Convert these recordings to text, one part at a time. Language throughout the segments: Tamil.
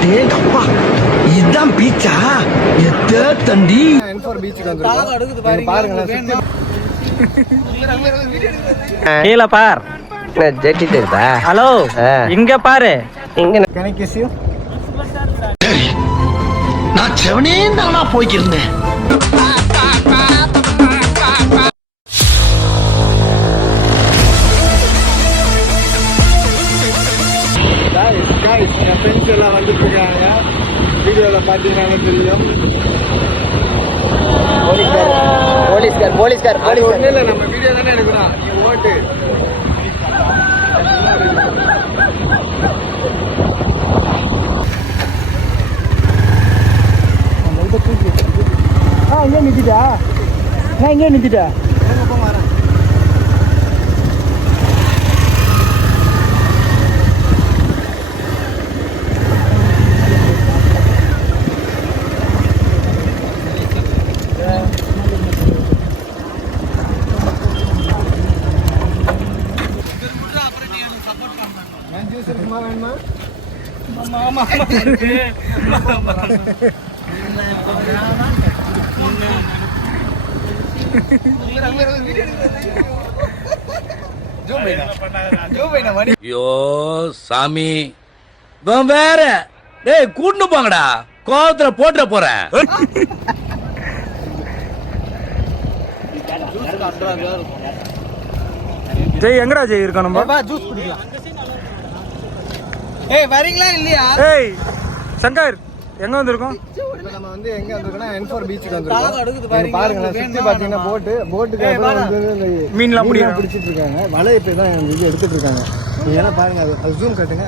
அடேங்கப்பா, இதுதான் பீச்சா? எத்த தண்டி பீச்சுக்கு வந்து பாருங்க. கீழே பார். ஜெட்டி தெரியுதா? ஹலோ, இங்க பாரு. இங்க கனெக்ட். நான் செவனே தானா போய்க்கிருந்தேன். என் ஃப்ரெண்ட்ஸ் எல்லாம் வந்துட்டு இருக்காங்க. வீடியோவில் பார்த்தீங்கன்னா தெரியும். போலீஸ்கார் ஒன்றும் இல்லை, நம்ம வீடியோ தானே எடுக்கிறோம். நீ ஓட்டு. இங்கே நிறுத்திட்டா? நான் இங்கே நிறுத்திட்டா? வேணுமா? ஐயோ சாமி, வேற டேய் கூட்டு போங்கடா, கோவத்துல போட்டுற போறேன். ஜெய் எங்கடா ஜெய் இருக்கா? நம்ம ஜூஸ் குடிக்கலாம். வரீங்களா இல்லையா? சங்கர் எங்க வந்திருக்கோம்? நம்ம வந்து எங்க வந்திருக்கோம்னா N4 பீச்சுக்கு வந்திருக்கோம். பாருங்க, சுத்தி பாத்தீங்கன்னா போட்டுக்கு மீன்லாம் பிடிச்சிட்டு இருக்காங்க. வலை இப்ப தான் இது எடுத்துட்டு இருக்காங்க. நீங்க பாருங்க, அது ஜூம் காட்டுங்க.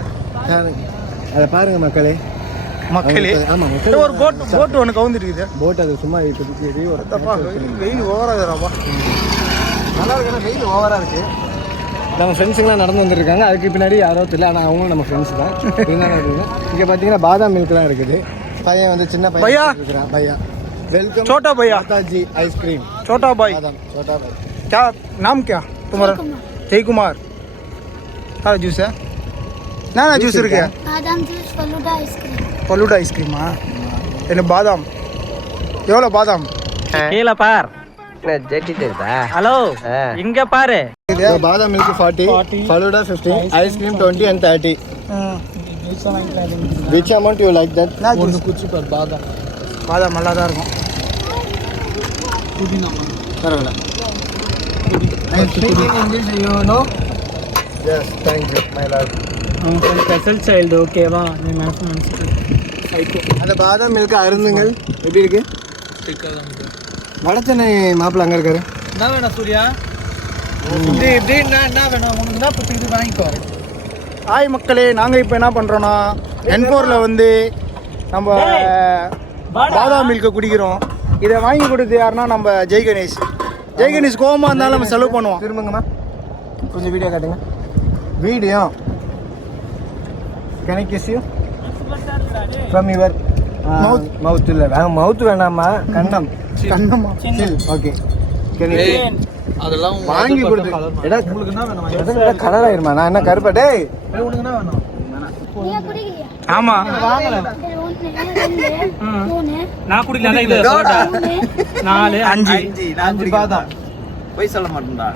அதை பாருங்க மக்களே. ஆமா மக்களே, ஒரு போட் ஒன்று கவுந்துருக்குது. போட் அது சும்மா இப்போதைக்கு வெயில் ஓவரா இருக்குறாப்பா. நல்லா இருக்குன்னா வெயில் ஓவரா இருக்கு. நம்ம ஃப்ரெண்ட்ஸுங்களாம் நடந்து வந்துருக்காங்க. அதுக்கு பின்னாடி யாரோ தெரியல, ஆனால் அவங்களும் நம்ம ஃப்ரெண்ட்ஸ் தான். இங்கே பார்த்தீங்கன்னா பாதாம் மில்க்லாம் இருக்குது. பையன் வந்து சின்ன பையன் இருக்கிறான். பையா வெல்கம். छोटा भैया माताजी आइसक्रीम. छोटा भाई छोटा भाई क्या नाम क्या तुम्हारा? जय कुमार. क्या जूस है? ना जूस இருக்கு. பாதாம் ஜூஸ், ஃபலூடா ஐஸ்கிரீம். ஃபலூடா ஐஸ்கிரீமா? என்ன பாதாம்? எவ்வளோ பாதாம்? கீழே பார். ஜெட்டி தெரியுதா? ஹலோ, இங்க பாரு. பாதாம் milk 40, falooda 15, ice cream 20 and 30. Which amount you like that? ஒன்னு குச்சி பார். பாதாம் நல்லா தான் இருக்கும். பரவாயில்ல. I speak in English, you know? Yes, thank you, my lord. Special child, ஓகேவா? நீ மனசு அந்த பாதாம் மில்க் அருந்துங்கள். எப்படி இருக்கு? வடச்சென்னை மாப்பிள்ள அங்கே இருக்காரு. என்ன வேணும் சூர்யா? என்ன வேணும் உனக்கு? என்ன புத்தி வாங்கிக்கோ. ஹாய் மக்களே, நாங்கள் இப்போ என்ன பண்ணுறோன்னா N4ல வந்து நம்ம பாதாம் மில்கை குடிக்கிறோம். இதை வாங்கி கொடுத்து யாருன்னா நம்ம ஜெய் கணேஷ். ஜெய் கணேஷ் கோவமாக இருந்தாலும் நம்ம செலவு பண்ணுவோம். திரும்பங்கம்மா, கொஞ்சம் வீடியோ காட்டுங்க. Video can I kiss you from your mouth? இல்லை, மவுத் வேணாமா, கண்ணம். ஓகே, அதெல்லாம் வாங்கி கொடுத்து கலர் ஆயிருமா? நான் என்ன கருப்பா? டேய் உனக்கு என்ன வேணும்? ஆமா நான் குடிக்கல. இது 4 5 பாதாம் போய் சொல்ல மாட்டேன்டா.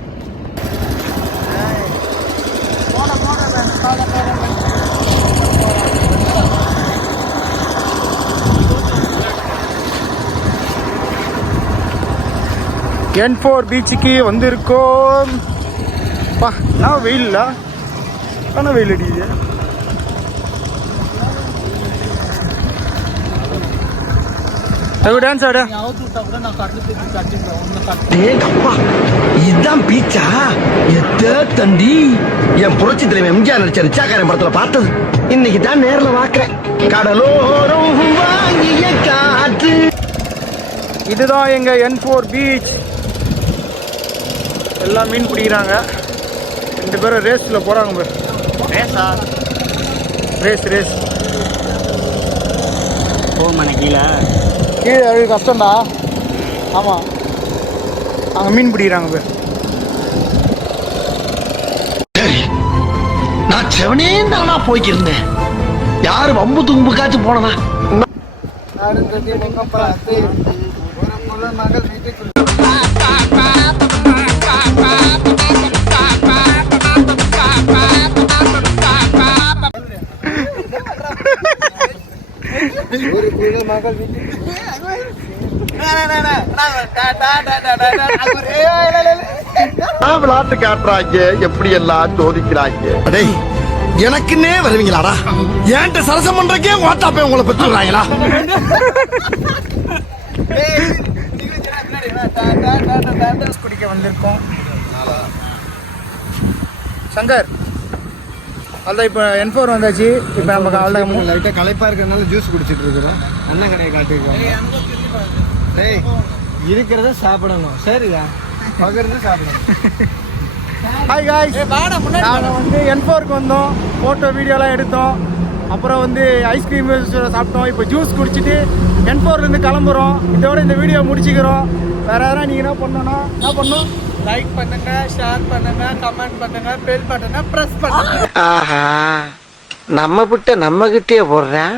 N4 பீச்சுக்கு வந்திருக்கோம். பா, நான் வெயில்ல ஆனால் வெயில் அடிக்குது. டான்ஸ் ஆட இதுதான் பீச்சா? எத்த தண்டி. என் புரட்சி தலைவர் எம்ஜிஆர் நடிச்ச ரிச்சாக்காரன் படத்துல பார்த்தது இன்னைக்கு தான் நேர்ல பாக்குறேன். கடலோரம் வாங்கிய காற்று. இதுதான் எங்க N4 பீச். எல்லாம் மீன் பிடிக்கிறாங்க. 2 பேரும் ரேஸ்ல போறாங்க. ரேஸ் போமான கீழே அது கஷ்டம்டா. ஆமாம், அங்கே மீன் பிடிக்கிறாங்க. நான் செவனே தானா போய்க்கிருந்தேன். யாரு வம்பு தும்புக்காச்சும் போனனா அருந்ததி முகம் பார்த்து ஒரு முழு மகள் வீட்டுக்குள் ஒரு முழு மகள் விளையாட்டு காட்டுறாங்க எப்படி எல்லாம் சோதிக்கிறாங்க டேய் எனக்குன்னே வருவீங்களாடா ஏன்ட்ட சரசம் பண்றக்கே வாட்டாப்பே உங்களை பெற்றுறாங்களா குடிக்க வந்திருக்கோம் சங்கர் அதான் இப்போ N4 வந்தாச்சு. இப்போ நமக்கு அவ்வளோ லைட்டாக களைப்பாக இருக்கிறதுனால ஜூஸ் குடிச்சிட்டு இருக்கிறோம். அண்ணன் கடையை காட்டிருக்கோம். டேய் இருக்கிறத சாப்பிடணும். சரியா பகிர்ந்து சாப்பிடணும். ஹாய் காய்ஸ், நாங்கள் வந்து N4க்கு வந்தோம். ஃபோட்டோ வீடியோலாம் எடுத்தோம். அப்புறம் வந்து ஐஸ்கிரீம் சாப்பிட்டோம். இப்போ ஜூஸ் குடிச்சிட்டு N4லேருந்து கிளம்புறோம். இதோட இந்த வீடியோ முடிச்சுக்கிறோம். வேறு எதனா நீங்கள் என்ன பண்ணணும்? லைக் பண்ணுங்க, ஷேர் பண்ணுங்க, கமெண்ட் பண்ணுங்க, பெல் பட்டனை பிரஸ் பண்ணுங்க. ஆஹா நம்ம கிட்டே போடுறேன்.